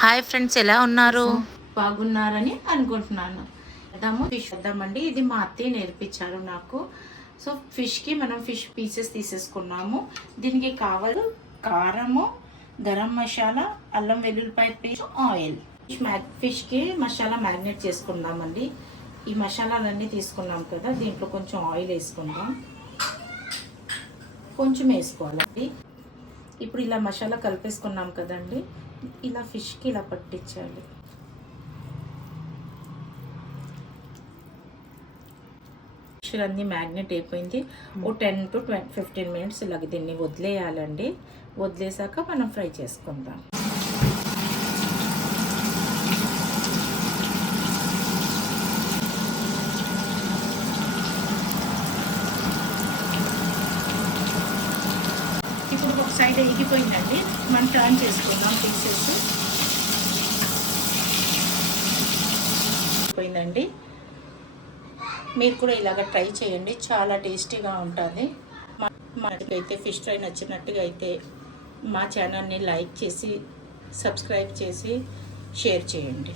Hi friends, ఎలా ఉన్నారు? బాగున్నారని అనుకుంటున్నాను. ఫిష్ వద్దామండి. ఇది మా అత్తయ్య నేర్పించారు నాకు. సో ఫిష్కి మనం ఫిష్ పీసెస్ తీసేసుకున్నాము. దీనికి కావాలి కారము, గరం మసాలా, అల్లం వెల్లుల్లిపాయ పేస్ట్, ఆయిల్. ఫిష్కి మసాలా మ్యారినేట్ చేసుకుందామండి. ఈ మసాలాలన్నీ తీసుకున్నాం కదా, దీంట్లో కొంచెం ఆయిల్ వేసుకుందాం. కొంచెం వేసుకోవాలండి. ఇప్పుడు ఇలా మసాలా కలిపేసుకున్నాం కదండి, ఇలా ఫిష్కి ఇలా పట్టించాలి. ఫిష్ అన్నీ మ్యాగ్నెట్ అయిపోయింది. ఓ 10 to 15 మినిట్స్ ఇలాగ దీన్ని వదిలేయాలండి. వదిలేసాక మనం ఫ్రై చేసుకుందాం. ఇప్పుడు ఒక సైడ్ ఎగిపోయిందండి, మనం టర్న్ చేసుకుందాం. పీసెస్ పోయిందండి. మీరు కూడా ఇలాగ ట్రై చేయండి, చాలా టేస్టీగా ఉంటుంది. మనకైతే ఫిష్ ఫ్రై నచ్చినట్టుగా అయితే మా ఛానల్ని లైక్ చేసి, సబ్స్క్రైబ్ చేసి, షేర్ చేయండి.